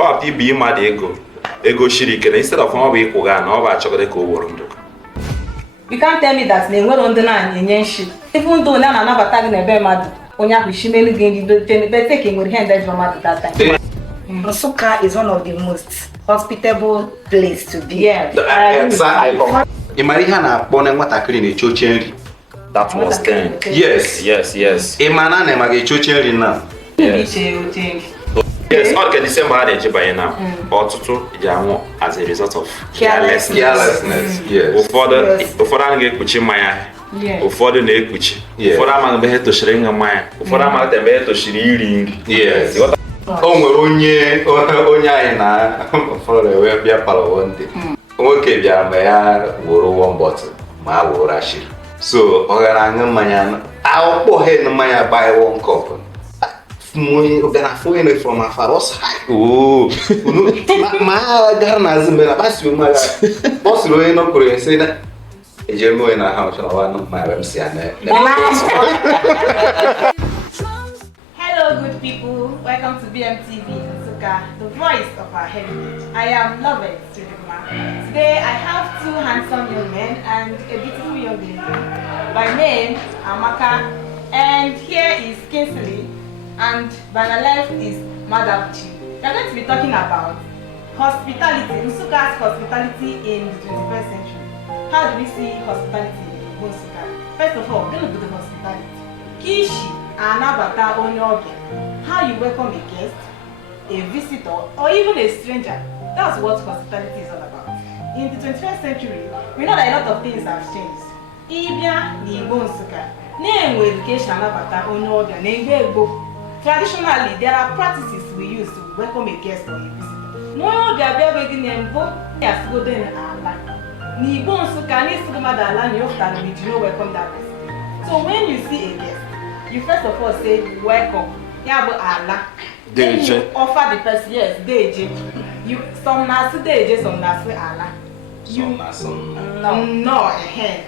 ọ dị bi mmadụ ego shiri ike instead of ọ bụ ịkwụ ga na ọ bụ achọgide ka o woro ndụ. You can't tell me that na enwere ndị na-enye nshi. Even though na anabata gị na ebe mmadụ onye ahụ shimelu gị ndị take nwere ihe ndị mmadụ that time. Nsukka is one of the most hospitable place to be. Yes. Ị mara ihe a na-akpọ na nwatakịrị na-eche oche nri? That was then. Yes. Ị ma na ị eche oche nri na? Yes, ọ ka December a na-eje banye na ọtụtụ ji anwụ as a result of carelessness. Yes. Ụfọdụ anaghị ekpuchi mmanya, ụfọdụ na-ekpuchi, ụfọdụ amaghị mgbe ha toshiri ịṅụ mmanya, ụfọdụ amaghị mgbe ha toshiri iri nri. Yes. O nwere onye anyị na ụfọdụ wee bịa palọ ndị nwoke bịara mgbe ya woro one bottle ma a woro ashiri. So ọ gara aṅụ mmanya akwụkwọ he na mmanya buy one cup. From afar, ma gara na zimela basi umaga boss lo no kure say na ejemo na house na one my MC ane. Hello good people, welcome to BMTV Nsukka, the voice of our heritage. I am Lovett Chidima. Today I have two handsome young men and a beautiful young lady. By name Amaka, and here is Kinsley. And by my left is Madam Chi. We are going to be talking about hospitality, Nsukka's hospitality in the 21st century. How do we see hospitality in Nsukka? First of all, we're going to do the hospitality. Kishi, anabata onyoge. How you welcome a guest, a visitor, or even a stranger. That's what hospitality is all about. In the 21st century, we know that a lot of things have changed. Ibia ni Nsukka. Na-enwe education anabata onyoge na egbo. Traditionally, there are practices we use to welcome a guest or a visitor. No gabia begin embo as go den ala. Ni bon so can is go madala ni ofta we do not welcome that person. So when you see a guest, you first of all say welcome. Yabo ala. Then you offer the person deje. You some na say deje, some na say ala. You no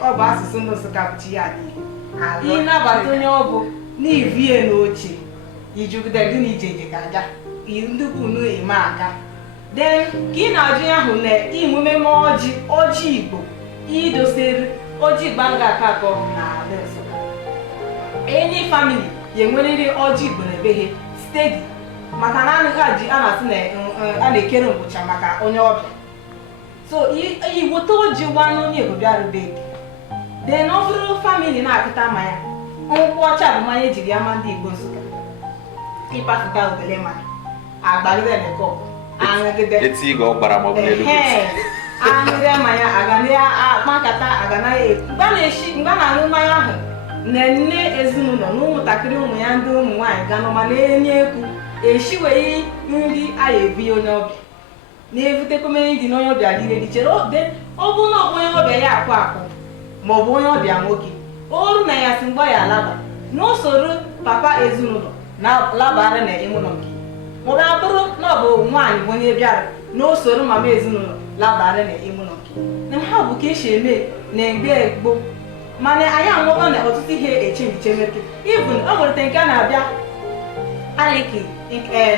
oba asusu no so ka buchi ya ni. Ina batonye obo ni vie no ochi. Ijugide dị n'ije gaja ndukwu nu eme aka then ka ị na-ajụ ahụ na imume ọjị Igbo idosere ọjị Igbo anaghị aka akọ na ala Nsukka. Any family ya enwerịrị ọjị Igbo na ebe ha steady maka na anaghị a na-asị na a na-ekere ngwụcha maka onye ọbịa. So iweta ọjị gwa n'onye Igbo bịara be gị then ọ bụrụ family na-akụta mmanya nkwụ ọcha bụ mmanya ejiri ama ndị Igbo Nsukka. Ipafuta obele ma agbalide ne kop angede eti go gbara mo bele lu angede ma ya agane akpakata agana ngba na anu ma ya ahụ nne ezinụlọ na ụmụntakịrị ụmụ ya ndị ụmụ nwaanyị ga nọ ma na-enye ekwu eshiweghị nri a ebi onye ọbịa na-evute komeni dị n'onye ọbịa dị iri chere ọ bụ na ọ bụ onye ọbịa ya akwụ akwụ ma ọ bụ onye ọbịa nwoke oru na ya si mgba ya alaba n'usoro papa ezinụlọ na labara na emuno nke mo ba bụrụ na ọ bụ nwaanyị bụ onye bịara n'usoro mama ezinụlọ labara na emuno nke na ha bụ ka esi eme na mgbe gboo mana anyị anwụọ na ọtụtụ ihe echenjiche meke even o nwere nke a na-abịa aliki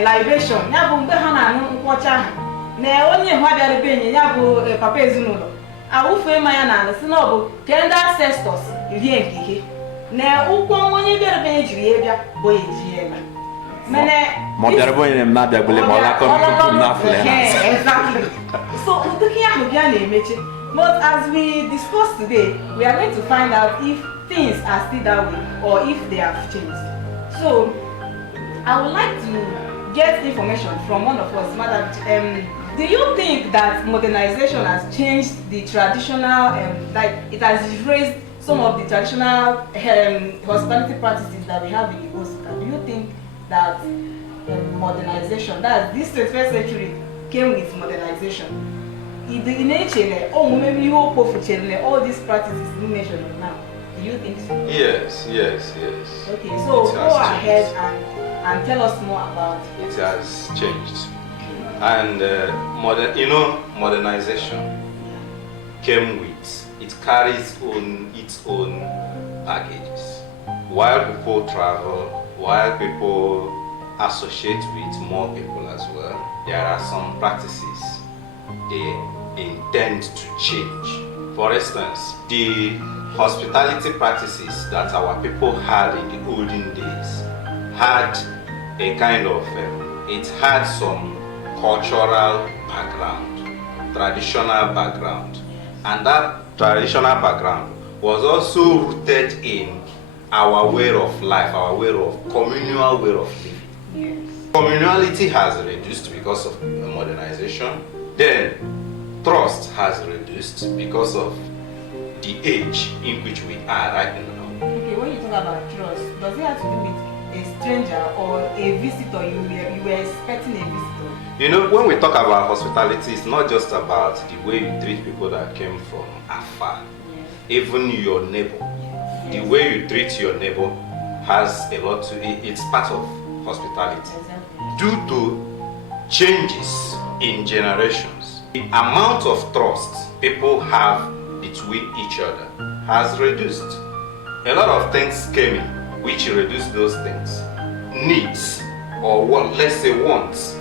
libation ya bụ mgbe ha na-aṅụ nkwọcha ha na onye ha bịara be enye ya bụ papa ezinụlọ awụfe mmanya na ala si na ọ bụ ka ndị ancestors rie nke ihe na ụkwụ onye bịara be ejiri ya bịa bụ eji eme mana mo bịara bụ onye na bịa gbele ma ọla kọ na afle exactly so ụdị ihe ahụ bịa na-emeche. But as we discussed today, we are going to find out if things are still that way or if they have changed. So I would like to get information from one of us, Madam. Do you think that modernization has changed the traditional, like it has erased some of the traditional hospitality practices that we have in Nsukka? Do you think that modernization, that this 21st century came with modernization? In nature, maybe you all these practices you mentioned now. Do you think so? Yes. Okay, so go ahead and tell us more about it. It has changed. And modernization came with, it carries its own packages. While people travel, while people associate with more people as well, there are some practices they intend to change. For instance, the hospitality practices that our people had in the olden days had a kind of, it had some cultural background, traditional background, and that traditional background was also rooted in our way of life, our way of communal way of living. Yes. Communality has reduced because of modernization. Then trust has reduced because of the age in which we are right now. Okay, when you talk about trust, does it have to do with a stranger or a visitor? You were expecting a visitor. You know, when we talk about hospitality, it's not just about the way you treat people that came from afar. Yes. Even your neighbor. The way you treat your neighbor has a lot to it. It's part of hospitality. Exactly. Due to changes in generations, the amount of trust people have between each other has reduced. A lot of things came in which reduced those things. Needs, or what, let's say wants,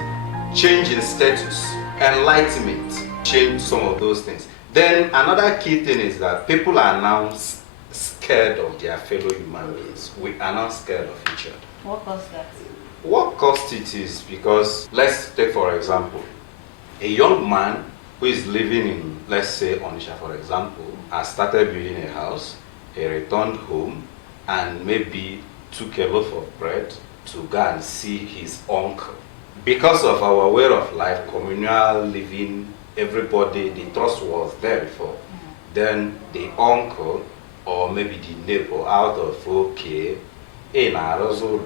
change in status, enlightenment, change some of those things. Then another key thing is that people are now scared of their fellow human beings. We are not scared of each other. What caused that? What caused it is because, let's take for example, a young man who is living in, let's say, Onitsha, for example, has started building a house, he returned home, and maybe took a loaf of bread to go and see his uncle. Because of our way of life, communal living, everybody, the trust was there before. Then the uncle or maybe the neighbor out of okay, in Arozolo,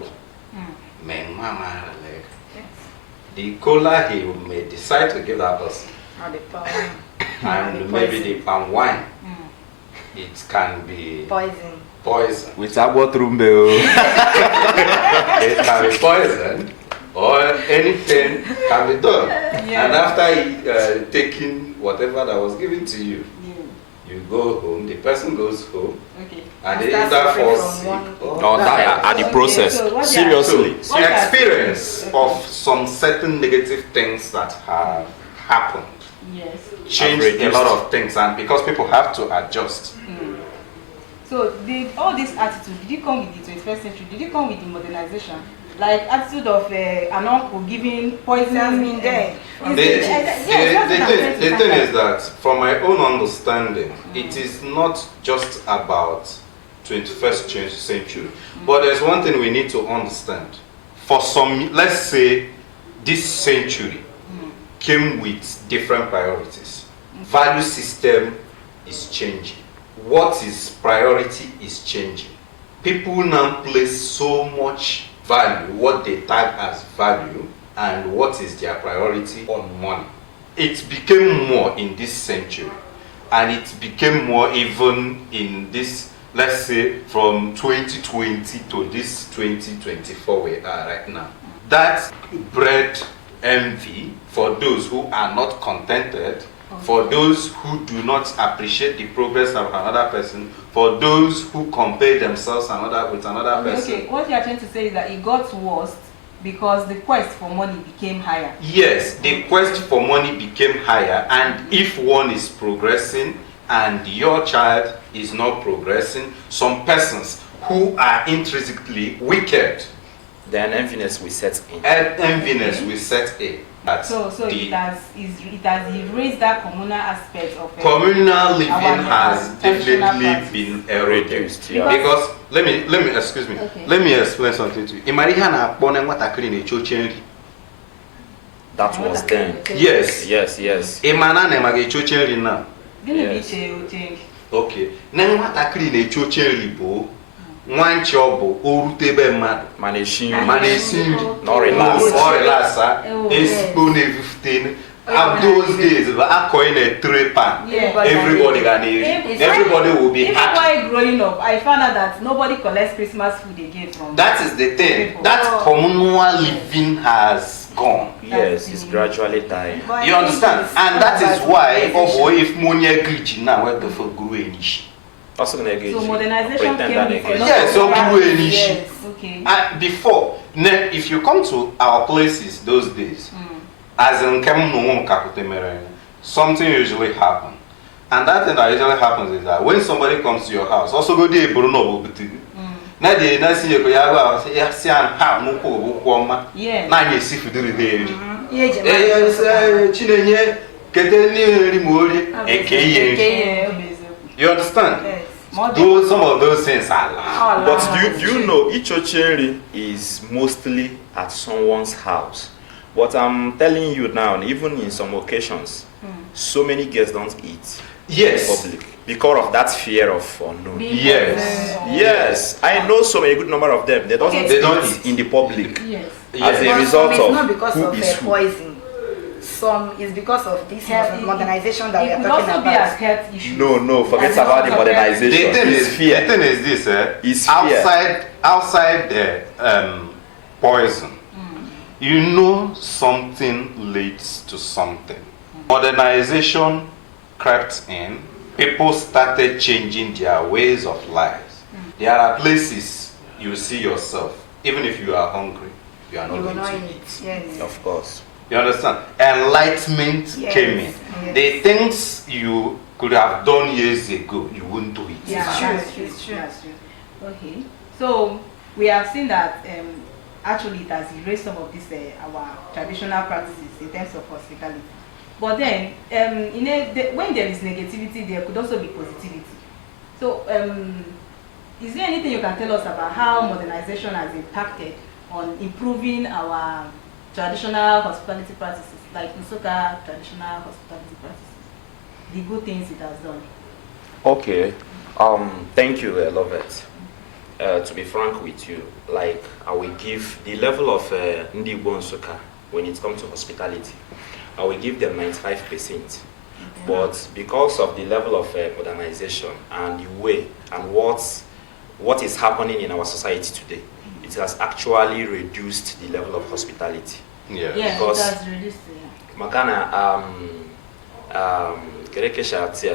the cola he may decide to give that person. Or the palm wine. And maybe the palm wine. It can be Poison. poison. With Abo Trumbe. It can be poison, or anything can be done. Yeah. And after taking whatever that was given to you, you go home, the person goes home, Okay. and they That's either fall different sick from one- or Or die at the Okay, process. so what Seriously. so experience of some certain negative things that have happened Yes. changed a lot of things, and because people have to adjust. So did all this attitude, did it come with the 21st century? Did it come with the modernization? Like attitude of an uncle giving poison? Has been there. The thing is that, from my own understanding, it is not just about 21st century. But there's one thing we need to understand. For some, let's say, this century came with different priorities. Value system is changing. What is priority is changing. People now place so much value, what they tag as value, and what is their priority on money. It became more in this century, and it became more even in this, let's say, from 2020 to this 2024 we are right now. That bred envy for those who are not contented, for those who do not appreciate the progress of another person, for those who compare themselves with another person. Okay, what you are trying to say is that it got worse because the quest for money became higher. Yes, the quest for money became higher, and if one is progressing and your child is not progressing, some persons who are intrinsically wicked, Then enviness will set in. enviness will set in. So it has erased that communal aspect of Communal living our has traditional definitely practice. been eroded. Reduced, yeah. Because let me excuse me. Okay. Let me explain something to you. Imariha na akpone nwatakịrị na-echoche nri. That was then. Yes. Yes. Imana na emaga echoche nri now. Gịnị bụ Yes. iche oche? Okay. Na nwatakịrị na-echoche nri bụ nwanchi ọ bụ o rute ebe mmadụ Managing. ma na-esi nri Not relax. ọ relasa Oh, ezigbo na-evufute those days akọghị na tray pan. Yeah. Everybody ga na-eri. Everybody will be Even happy. while growing up, I found out that nobody collects Christmas food again from. That is the thing. That communal living has gone. Yes, it's gradually dying. You understand? And that is why, if money glitch now, where the fuck grew in ish. Also gonna engage. So modernization Pretend came that with a exists. lot Yes, of so practice. grew in ish. Yes. Okay. Before, if you come to our places those days, as in something usually happens. And that thing that usually happens is that when somebody comes to your house, also go there, but no, na de na si yeko ya gwa ya si an ha mu ko bu ko ma na nye si fudiri de chinenye kete ni ri mori ekeye. You understand? Those, some of those things are loud. But do you know each ocheri is mostly at someone's house? But I'm telling you now, even in some occasions, so many guests don't eat in public because of that fear of unknown. Yes, I know so many good number of them. They don't eat in the public as a result of not because of poison. Some is because of this modernization that we are talking about. No, forget about the modernization. The thing is this, outside the poison, you know something leads to something. Modernization crept in. People started changing their ways of life. There are places you see yourself, even if you are hungry, you are not going to eat. Yes. Of course. You understand? Enlightenment came in. The things you could have done years ago, you wouldn't do it. It's true. Okay. So we have seen that actually it has erased some of these our traditional practices in terms of hospitality. But then when there is negativity, there could also be positivity. So is there anything you can tell us about how modernization has impacted on improving our traditional hospitality practices, like Nsukka traditional hospitality practices, the good things it has done? Okay, thank you, I love it. To be frank with you, like I will give the level of Ndi Nsukka when it comes to hospitality, I will give them 95%. But because of the level of modernization and the way and what is happening in our society today, it has actually reduced the level of hospitality. Because it has reduced. Makana kerekesha ati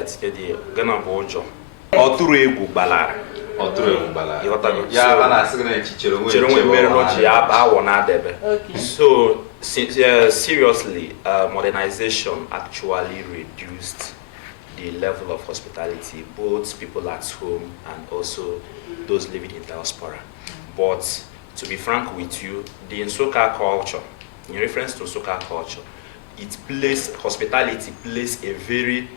gana bojo oturu egwu balara ya bana signa chichero mere no ji awo na debe. So seriously, modernization actually reduced the level of hospitality, both people at home and also those living in diaspora. But to be frank with you, the Nsukka culture, in reference to Nsukka culture, hospitality plays a very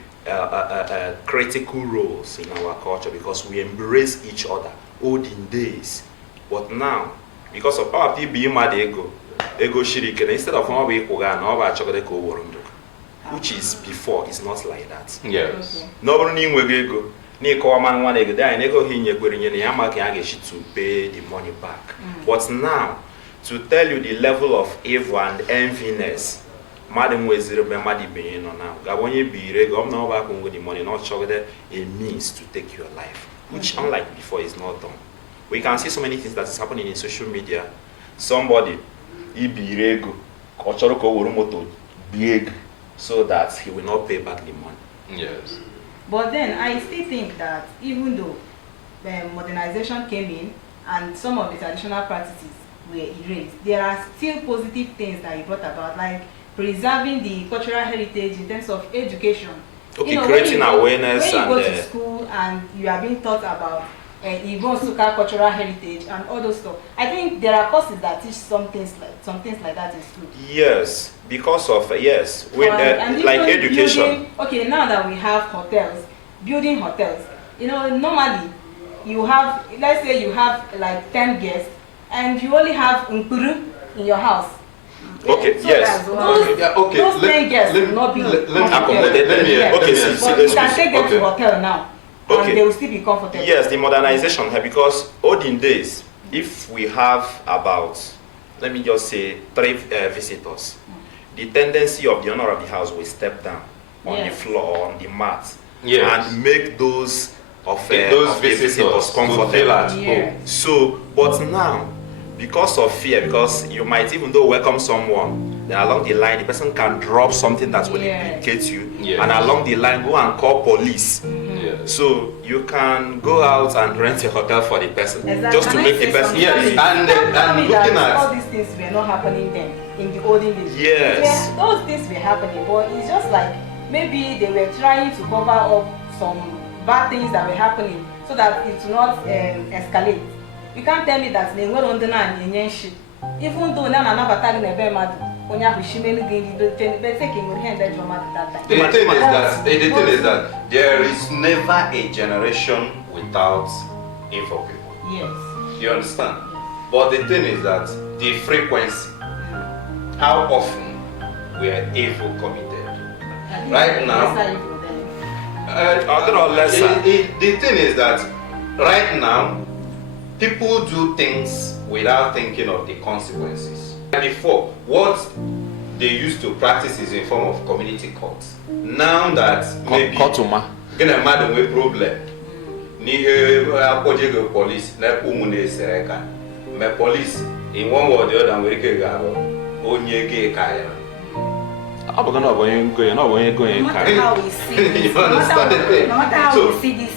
critical role in our culture because we embrace each other olden days. But now, because of our people being mad ego shirike, instead of one way which is before, it's not like that. Yes. Nobody ego. To pay the money back. But now, to tell you the level of evil and enviness, Madam Wezir now, Gabonye be governor back with the money, not a means to take your life, which unlike before is not done. We can see so many things that is happening in social media. Somebody big so that he will not pay back the money. Yes. But then I still think that even though modernization came in and some of the traditional practices were erased, there are still positive things that it brought about, like preserving the cultural heritage in terms of education. Okay, creating awareness. When you go to school and you are being taught about Nsukka cultural heritage and all those stuff, I think there are courses that teach some things like that in school. Yes, because of like education. Okay, now that we have hotels, building hotels, normally you have, let's say you have like 10 guests and you only have Nkuru in your house. Okay, so yes. Those 10 guests will not be accommodated. But you can take them to hotel now. And they will still be comfortable. Yes, the modernization, because olden days, if we have about, let me just say, 3 visitors, the tendency of the owner of the house will step down on the floor, on the mat, and make those visitors comfortable. So, but now, because of fear, because you might even though welcome someone, then along the line the person can drop something that will implicate you, and along the line go and call police. So you can go out and rent a hotel for the person, just to make the person. And looking at all these things were not happening then in the olden days. Yes. Yeah, those things were happening, but it's just like maybe they were trying to cover up some bad things that were happening so that it will not escalate. You can't tell me that they were on the line in Yenshi. Even though now I'm not attacking a bear mad, when you have shimmy again, they're taking your hand that you're mad at that time. The thing is that there is never a generation without info people. Yes. You understand? But the thing is that the frequency, how often were evil committed? Right now, the thing is that right now, people do things without thinking of the consequences. Before, what they used to practice is in form of community courts. Now that maybe gonna mad with problem, police, police in one word or the other, we can go. No matter how we see this, no matter how we see this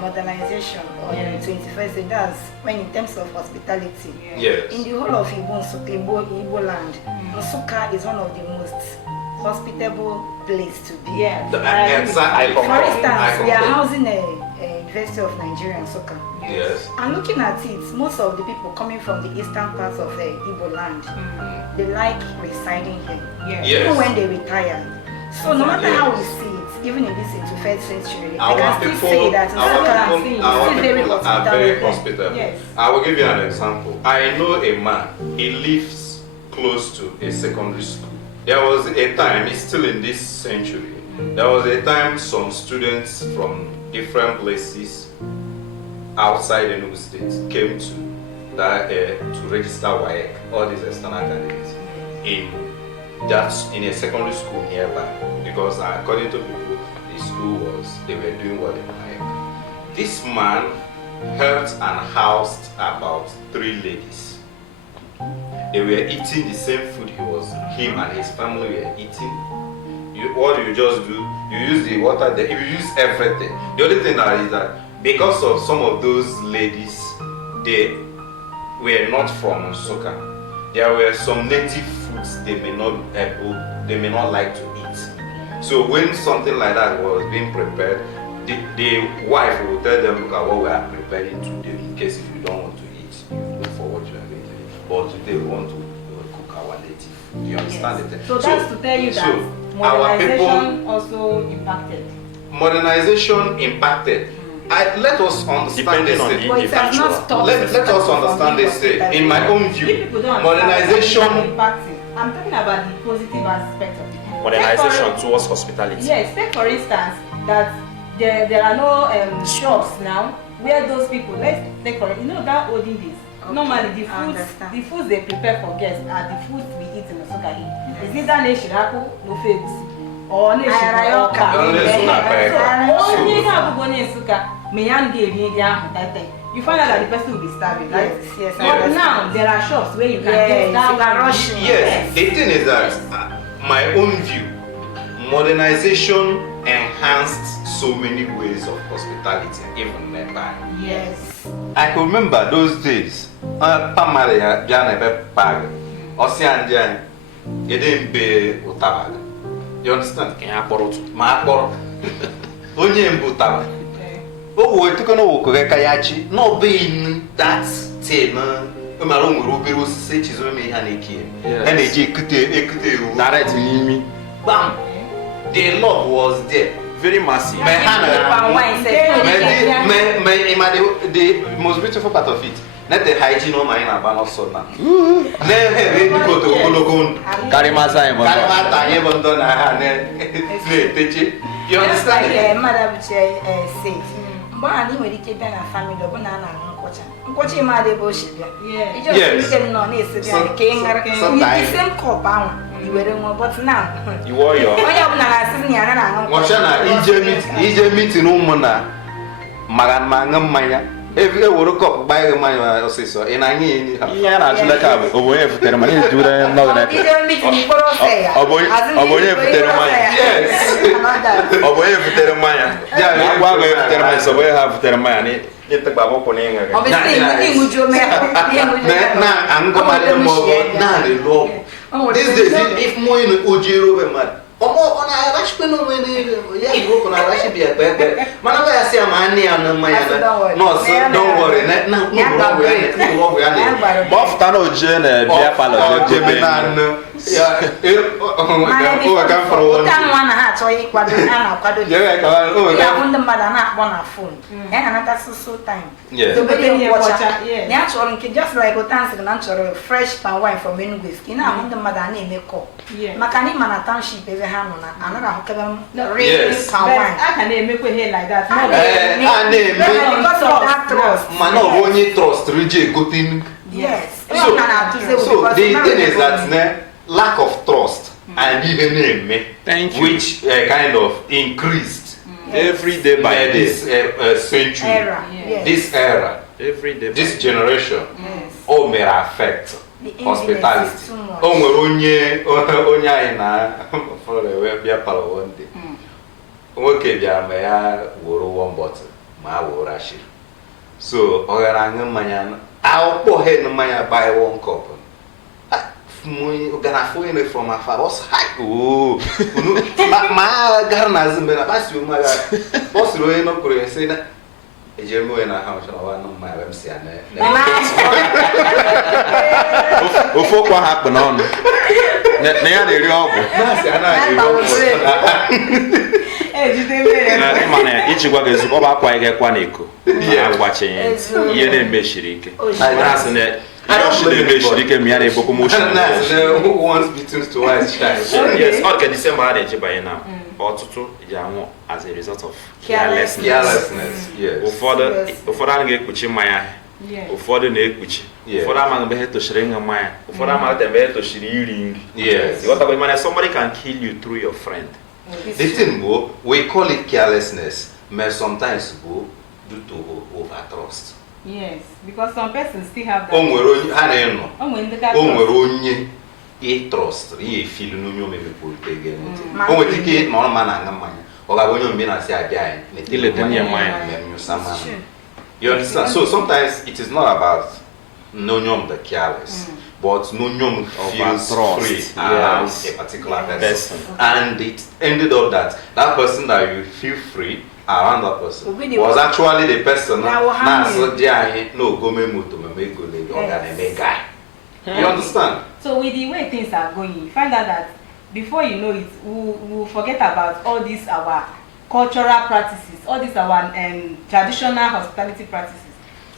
modernization or 21st century, that's when in terms of hospitality. Yes. In the whole of Igbo land, Nsukka is one of the most hospitable place to be. Yeah. Exactly. For instance, we are housing a University of Nigeria in Nsukka. Yes. And looking at it, most of the people coming from the eastern parts of Igbo land, they like residing here. Yeah. Yes. Even when they retire. So no matter how we see it, even in this 21st century, I can still say that our Nsukka people are very hospitable. Yes. I will give you an example. I know a man, he lives close to a secondary school. There was a time, it's still in this century, there was a time some students from different places outside Enugu State came to register WAEC, all these external candidates, in a secondary school nearby, because according to people, the school they were doing well in WAEC. This man helped and housed about 3 ladies. They were eating the same food him and his family were eating. What you just do, you use the water, you use everything. The only thing is that because of some of those ladies, they were not from Nsukka. There were some native foods they may not like to eat. So when something like that was being prepared, the wife will tell them, look at what we are preparing today. In case if you don't want to eat, you look for what you are going to eat. But today we want to cook our native food. You understand it? So that's to tell you that modernization also impacted. Modernization impacted. Let us understand this thing. Let us understand this thing. In my own view, modernization impacting. I'm talking about the positive aspect of it. Modernization towards hospitality. Yes, take for instance that there are no shops now where those people, let's take for that olden days. Okay. Normally the foods they prepare for guests are the foods we eat in Nsukka here. Is either neshiraku, no fakes, or neshirayoka. You find out that the person will be starving, right? Yes. But now there are shops where you can get that rush. Yes, the thing is that my own view, modernization enhanced so many ways of hospitality, even nearby. Yes. I can remember those days. Pamalia, Jana Pag, Ocean, you didn't be Utabaga. You understand? Maporo. Only in Butaba. Oh, we took an oak, Kayachi, no being that tin. Umarum Ruby was such as me and a kid. And a direct me. Bam! The love was there. Very massive. The most beautiful part of it. Not the hygiene of my banner son. Never go to Ologun. Karimasa, you understand? Madam says, but when it came a family of banana, watching my devotion. Yes, same compound. You were more, but now you were your meeting Umana Magan Maya. If you were a cop by the Maya sister, and I mean, yeah, away for the money to the northern. Yes, away for the Maya. Yeah, one way so we have the money. Get the Babo Poning. Now, I'm going to These days, if more in Ojiro, man. On a rush pen when you go on a rush be a baby. Manaba, I say a man near no man. No, sir, don't worry. No, Both Tano Jen, Bia Palo, Gemini. Yeah, I come for one. One hat or equal to Yeah, I want the mother not one a phone. And another so time. yeah. So baby watch yeah. natural just like a dancing natural fresh pan wine from in whiskey. Now I want the mother name a call. Yeah. Makani man township every hand on another hookah Yes. pan But wine. I can make with hair like that. Because of that trust. Man, no, when you trust, Rigi, good thing. Yes. So the thing is that lack of trust and even name, Thank you. which kind of increased every day by this day. century, Era. Yeah. Yes. this era, Every day. this generation, Yes. all may affect The hospitality. evidence is too much. O nwere onye anyị na fọrọ wee bịa palọ one day. Nwoke bịara ma ya woro one bottle ma a woro ashiri. So ọ gara aṅụ mmanya akwụkwọ he mmanya buy one cup. Gana phone from afar. What's hi? Oh, ma gara na zimbe na basi umaga. Boss roe no kure say na ejemo na ha so na wa no ma wem si ane. Ofo kwa hapụ n'ọnụ. Na ya na-eri ọgwụ. Na si ana eri Na ịmana ijikwa gị ezigbo ọba akwa ịga-ekwa n'eko. Ma agwachighị ihe na-emeshiri ike. Na-asị na Josh na-emeshiri ike ma ya na-ebokwu motion. Who wants between to wise child? Yes, ọ ka December a na-eji banye na ọtụtụ ji anwụ as a result of carelessness. Carelessness, yes. Ụfọdụ anaghị ekpuchi mmanya. Ụfọdụ na-ekpuchi. Ụfọdụ amaghị mgbe ha toshiri ịṅụ mmanya. Ụfọdụ amaghị mgbe ha toshiri iri nri. Yes. Ịghọtakwa mana somebody can kill you through your friend. The thing go, we call it carelessness, but sometimes go due to over trust. Yes, because some persons still have that. O nwere onye ha na-enọ. O nwere ndị O nwere onye ị trust, ị feel n'onye omemepụta gị ntị. O nwere ike nọrọ ma na aṅụ mmanya. Ọ ga onye mbe na-asị abịa anyị. Ileta nye mmanya. You understand? So sometimes it is not about nonyom the careless, but nonyom feels free around a particular person. And it ended up that that person that you feel free around that person was actually the person You understand? So with the way things are going, you find out that before you know it, we'll forget about all these our cultural practices, all these our traditional hospitality practices.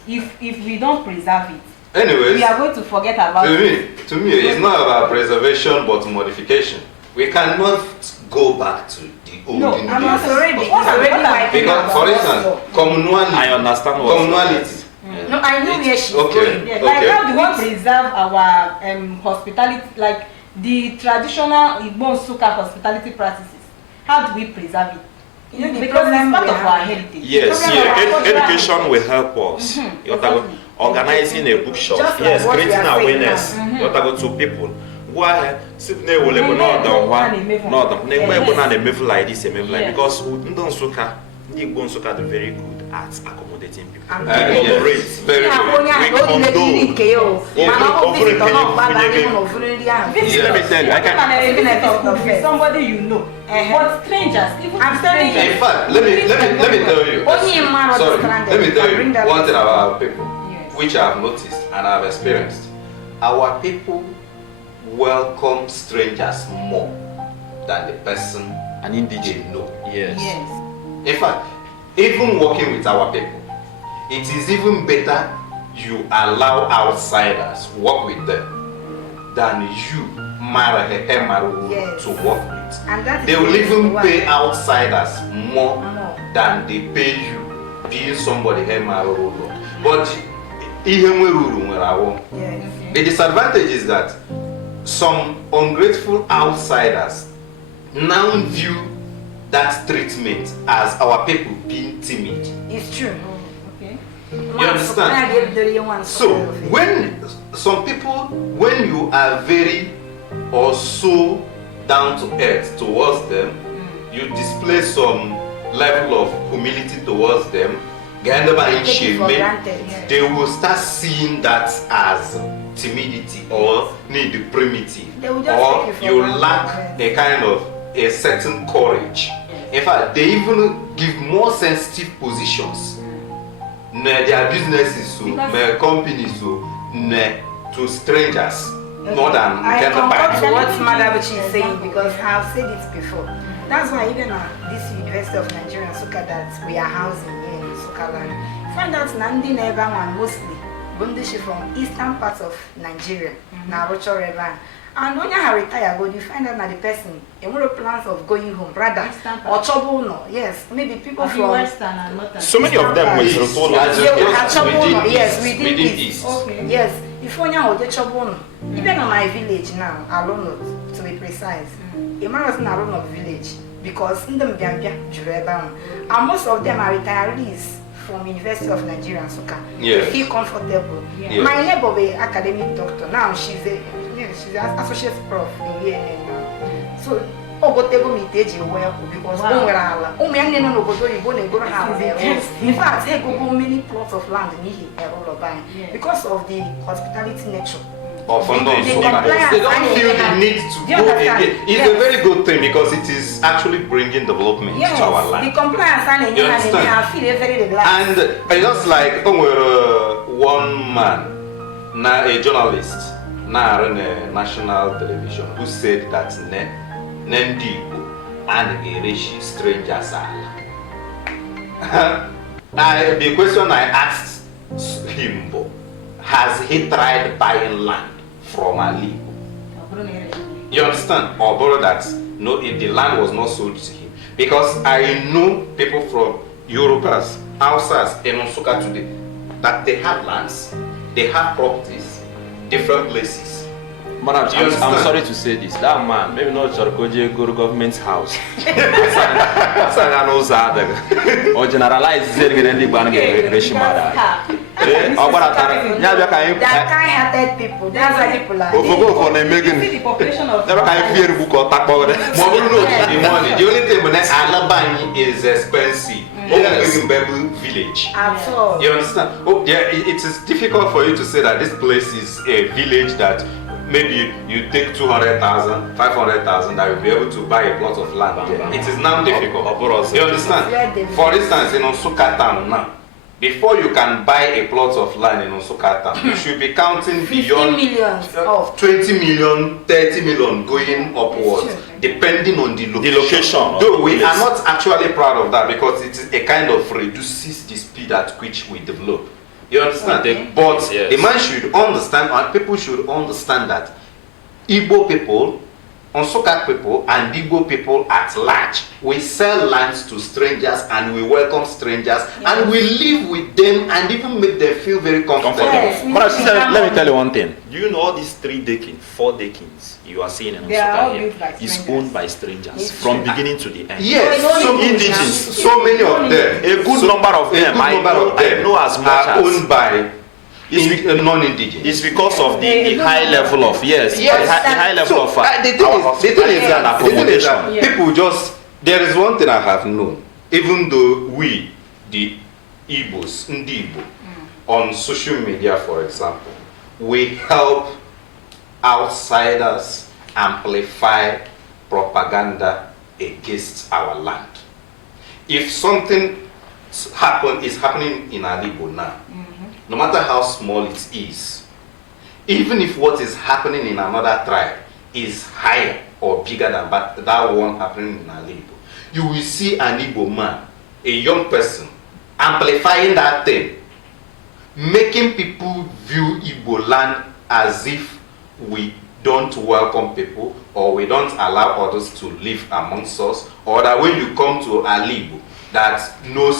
If we don't preserve it, anyways, we are going to forget about it. To me, it's not about preservation but modification. We cannot go back to the olden days. Because, for instance, communality. I understand what communality. No, I know where she's Okay. going. Yeah, like how do we preserve our hospitality, like the traditional Igbo Nsukka hospitality practices? How do we preserve it? You know, the Because it's problem part we of have- our heritage. Yes, The problem of our cultural education will help us. Exactly. Organizing a bookshop, Just like yes, what we creating are saying awareness. now. To people. Go ahead, sit there, we'll level not like this, because Ndo Nsukka, the Igbo Nsukka are very good at accommodating people. Yes, very good. Let me tell you, I can. Somebody you know, but strangers, even strangers. In fact, let me tell you. Sorry, let me tell you one thing about our people, Yes. which I have noticed and I have experienced. Our people welcome strangers more than the person An they indigene. know. Yes. Yes. In fact, even working with our people, it is even better you allow outsiders work with them than you marry Yes. to work with. And that is They will the reason even why- pay outsiders more More. than they pay you being somebody Hemaru. But ihe nwere uru nwere awọ. Yes. The disadvantage is that some ungrateful outsiders now view that treatment as our people being timid. It's true. Okay. You understand? So when some people, when you are very or so down to earth towards them, you display some level of humility towards them, Take it for granted, they will start seeing that as timidity or need primitive, They will just or take it for you granted, lack yes. a kind of a certain courage. In fact, they even give more sensitive positions. Their businesses, their companies, to strangers, more than I concur to what the Madabuchi is saying because I've said it before. That's why even at this University of Nigeria, Nsukka, that we are housing here in Nsukka land, find out Nandi Neban mostly Bundishi from eastern parts of Nigeria, Narucho River. And when you have retired, you find out that the person, no plans of going home, rather, or trouble no. Yes, maybe people from western and northern. So many of them will retort yes, within this. this. Okay. Yes, if you have the trouble, even on my village now, alone to be precise, a man was in alone of village because in the Gambia, and most of them are retirees from University of Nigeria, Nsukka. Yes. They feel comfortable. Yeah. My neighbor, be academic doctor, now she's an associate prof in here now. So, Ogotego meteji well because in fact, he go many plots of land in here because of the hospitality nature. Of They don't feel the need to Do you go understand? again. It's a very good thing because it is actually bringing development Yes, to our the land. compliance and You understand? I feel very relaxed. And just like one man, now a journalist, now on a national television, who said that Nendi and a strangers are. The question I asked him, has he tried buying land from Ali? You understand? Or borrow that no, if the land was not sold to him. Because I know people from Europe, outside in Nsukka today, that they have lands, they have properties, different places. Madam, I'm sorry to say this. That man, maybe not Chorkoje, go to government's house. Or generalize Zergendi Bange Reshimada. That kind-hearted people, that's why people are. You see the population of The only thing when Alabama is expensive. Yes. Village. At all. You understand? Oh, yeah, it is difficult for you to say that this place is a village that maybe you take 200,000, 500,000 that you'll be able to buy a plot of land there. It is now difficult. You understand? For instance, in Nsukka town now, before you can buy a plot of land in Nsukka town, you should be counting 15 beyond million of 20 million, 30 million going upwards, depending on the location. Though we are not actually proud of that because it kind of reduces the speed at which we develop. You understand? Okay. But Yes. the man should understand, and people should understand that Igbo people, Nsukka people, and Igbo people at large, we sell lands to strangers and we welcome strangers and we live with them and even make them feel very comfortable. Yes. But let me tell you one thing. Do you know all these 3 decades, 4 decades you are seeing in They are all Nsukka here built by is strangers. owned by strangers It's from true. beginning to the end? Yes, So so indigenous. so many of them. A good number of them, I know as much are as owned by It's non-indigenous. it's because of the high level of Yes. the high level So, of the thing is that accommodation. people just, there is one thing I have known, even though we, the Igbos, Ndi Igbo, on social media, for example, we help outsiders amplify propaganda against our land. If something is happening in Alibo now, no matter how small it is, even if what is happening in another tribe is higher or bigger than that one happening in Alibo, you will see an Igbo man, a young person, amplifying that thing, making people view Igbo land as if we don't welcome people or we don't allow others to live amongst us, or that when you come to Alibo, that no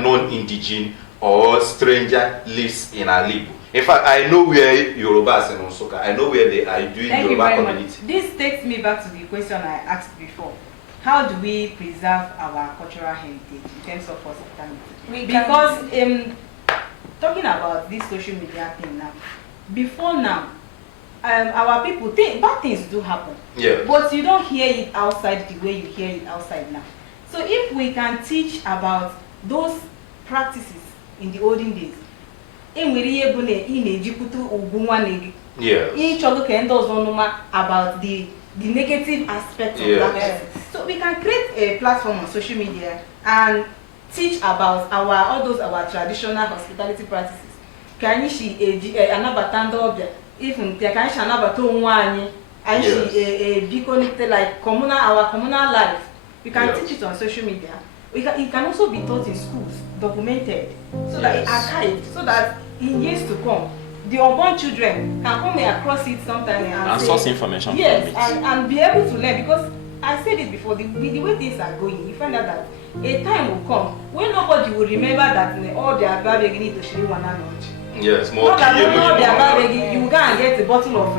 non-indigenous or stranger lives in Alibo. In fact, I know where Yorubas in Nsukka, I know where they are doing Thank you Yoruba very community. much. This takes me back to the question I asked before. How do we preserve our cultural heritage in terms of hospitality? Because talking about this social media thing now, before now, our people bad things do happen. Yeah. But you don't hear it outside the way you hear it outside now. So if we can teach about those practices in the olden days, enwere ihe bụ na ị na-ejikwute ugwu nwanne gị. Yes. Ịchọgo ka ndị ọzọ nụma about the negative aspect of that. Yes. So we can create a platform on social media and teach about all our traditional hospitality practices. Ka anyị shi anabata ndị ọbịa, even ka anyị shi anabata onwe anyị, anyị shi be connected like our communal life. We can teach it on social media. It can also be taught in schools, documented, so that it archived, so that in years to come, the unborn children can come across it sometime and source information. Yes, from it. and be able to learn, because I said it before, the way things are going, you find out that a time will come when nobody will remember that all their baby need to share one knowledge. Yes, more Not that all their baby, you go and get a bottle of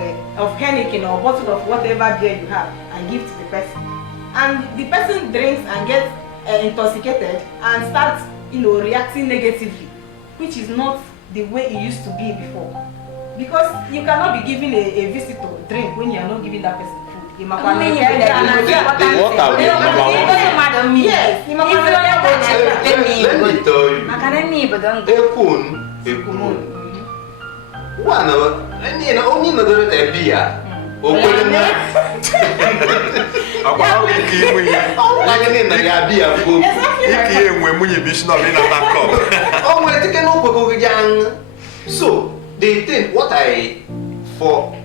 Heineken or a bottle of whatever beer you have and give to the person. And the person drinks and gets intoxicated and starts, reacting negatively, which is not the way it used to be before. Because you cannot be giving a visitor drink when you are not giving that person food. What are we? Yes. Let me tell you. One only another beer. So they think for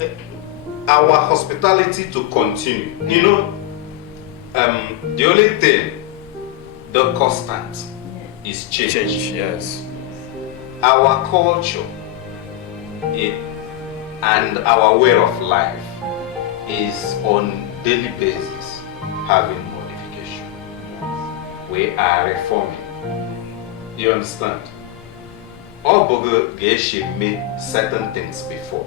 our hospitality to continue, the only thing, the constant is change. Yes. Our culture and our way of life is on daily basis having modification. We are reforming. You understand? Obogo Geshe made certain things before.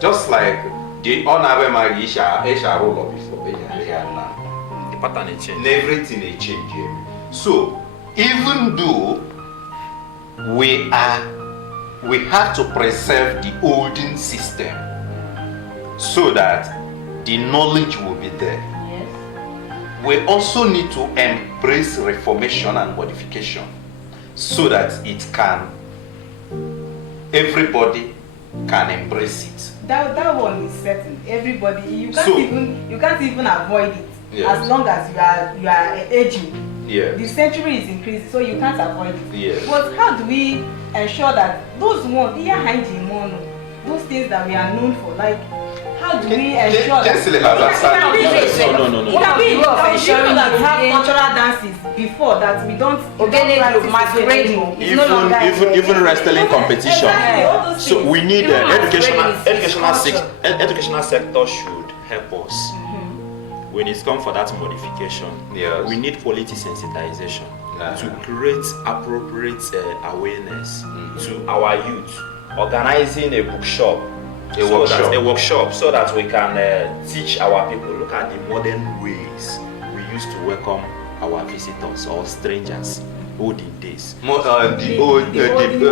Just like the honorable Marisha Esha before. The pattern is changed. Everything is changing. So even though we have to preserve the olden system so that the knowledge will be there. Yes. We also need to embrace reformation and modification so that everybody can embrace it. That one is certain. Everybody, you can't even avoid it. Yes. As long as you are aging. Yes. The century is increasing, so you can't avoid it. Yes. But how do we ensure that those things that we are known for, like, how do we ensure that? No. We ensuring that we have cultural dances before that we don't masquerade. Even wrestling competition. Exactly, so we need educational sector should help us. When it's come for that modification, yes, we need quality sensitization to create appropriate awareness to our youth. Organizing a bookshop, a workshop, so that we can teach our people. Look at the modern ways we used to welcome our visitors or strangers. Olden days. The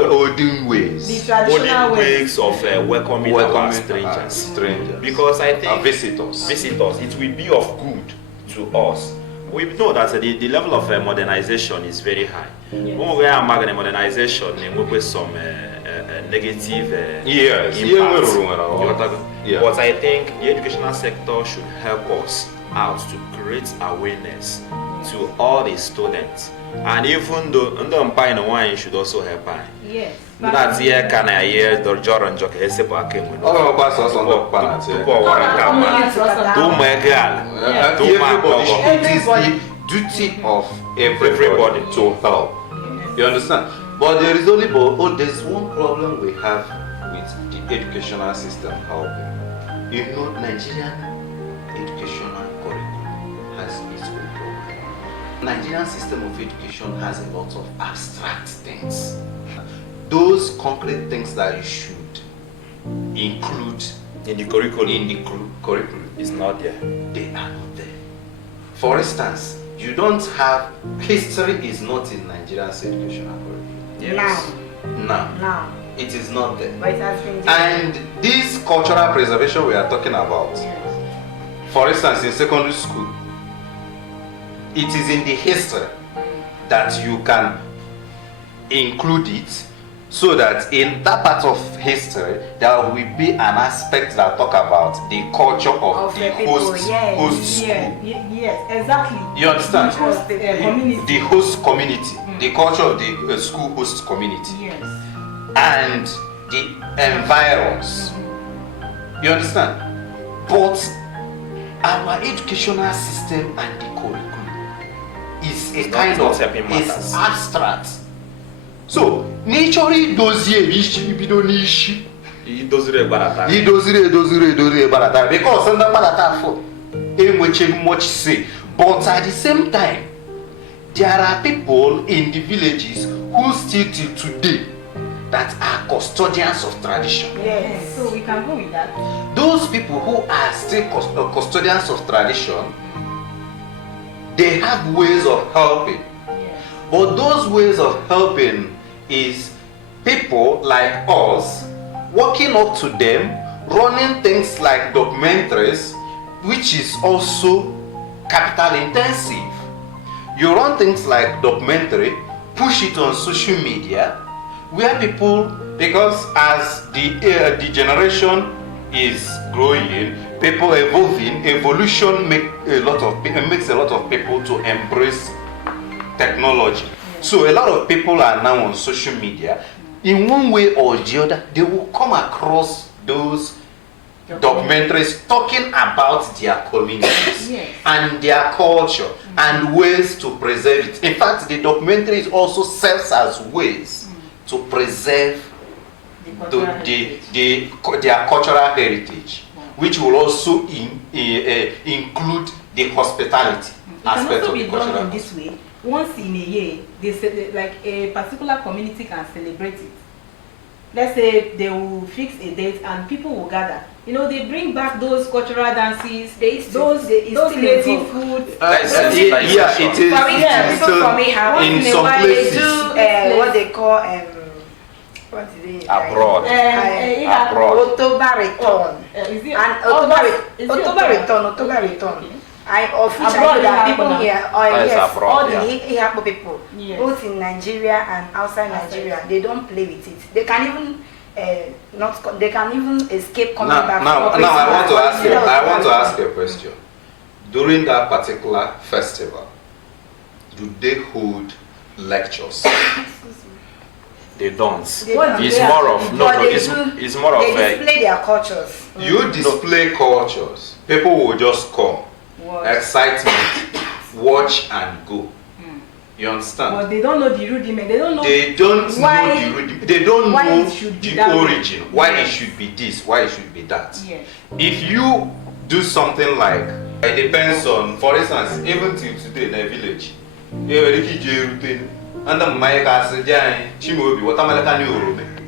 olden ways. The traditional ways of welcoming our strangers. Because I think visitors, it will be of good to us. We know that the level of modernization is very high. When we are making modernization, we have some negative impact. But I think the educational sector should help us out to create awareness to all the students. And even though the wine should also help. Yes. That's here can I hear the Joran Jock Everybody it is the duty of everybody to help. You understand? But there's one problem we have with the educational system helping. Nigerian educational curriculum has its own problem. Nigerian system of education has a lot of abstract things. Those concrete things that you should include in the curriculum is not there. They are not there. For instance, you don't have history is not in Nigerian's educational curriculum. Yes. Now. It is not there. But it has been and this cultural preservation we are talking about, for instance, in secondary school, it is in the history that you can include it So that in that part of history, there will be an aspect that talk about the culture of the people, host school. Yes, exactly. You understand? The host community. The host community, the culture of the school host community, Yes. and the environs. You understand? But our educational system and the curriculum is a kind of is abstract. So, nature dozie ibido n'ishi. Idozire barata. Idozire barata. Because under barata for much say. But at the same time, there are people in the villages who still till today that are custodians of tradition. Yes. So we can go with that. Those people who are still custodians of tradition, they have ways of helping. Yes. But those ways of helping is people like us walking up to them, running things like documentaries, which is also capital intensive. You run things like documentary, push it on social media, where people, because as the generation is growing, people evolving, evolution makes a lot of people to embrace technology. So a lot of people are now on social media. In one way or the other, they will come across those documentaries talking about their communities and their culture and ways to preserve it. In fact, the documentaries also serves as ways to preserve their cultural heritage, which will also include the hospitality aspect of the cultural. In this way. Once in a year, they say, like a particular community can celebrate it. Let's say they will fix a date and people will gather. You know, they bring back those cultural dances, those native food. Yeah, it is. People from in some places. They do what they call what is it? Abroad. October return. October return. Of which I know that people here, all the Ihakpo people, both in Nigeria and outside Nigeria, they don't play with it. They can even escape coming back. Now I want to ask you a question. During that particular festival, do they hold lectures? They don't. It's more of they display their cultures. You display cultures. People will just come. Excitement, watch and go. You understand? But they don't know the rudiment. They don't know the origin. Why it should be this, why it should be that. Yes. If you do something like, it depends on, for instance, even till today in a village,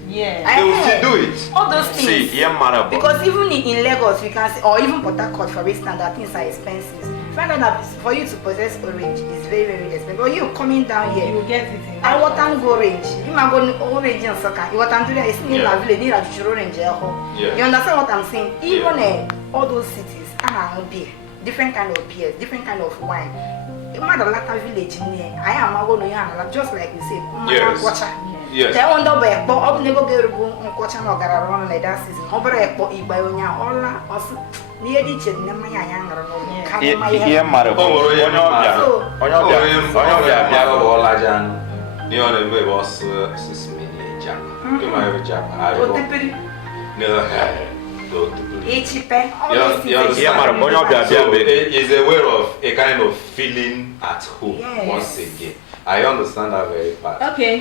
yeah, they will still do it. All those things. Because even in Lagos, you can see, or even Port Harcourt, for instance, that things are expensive. Find out that for you to possess orange is very, very expensive. But you coming down here, you will get it in. I want to go orange. You might go orange in Nsukka. You want to do that? It's in la village. You need to orange. You understand what I'm saying? Even all those cities, different kind of beers, different kind of wine. Madalaka village near. I am going to just like we say. Yes. They wonder where, but I'm never going to go on Coaching or around like that season. Over a pot by all near the chin, never young is aware of a kind of feeling at home once again. I understand that very fast. Okay.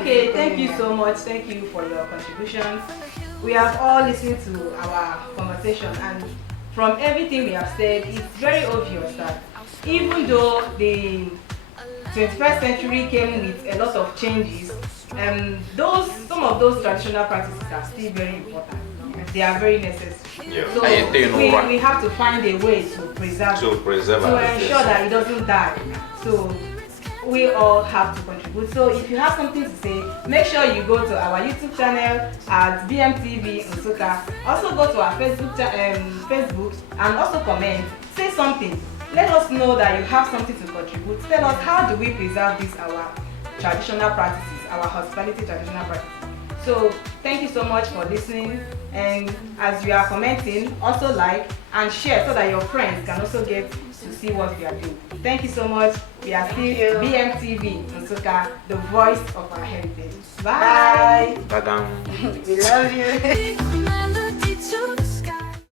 Okay, thank you so much. Thank you for your contributions. We have all listened to our conversation, and from everything we have said, it's very obvious that even though the 21st century came with a lot of changes, some of those traditional practices are still very important. They are very necessary. Yeah. So we have to find a way to preserve to ensure that it doesn't die. So we all have to contribute. So if you have something to say, make sure you go to our YouTube channel at BMTV Nsukka. Also go to our Facebook and also comment. Say something. let us know that you have something to contribute. Tell us, how do we preserve this, our traditional practices, our hospitality traditional practices. So thank you so much for listening, and as you are commenting, also like and share so that your friends can also get to see what we are doing. Thank you so much. We are still BMTV Nsukka, the voice of our heritage. Bye. Bye. We love you.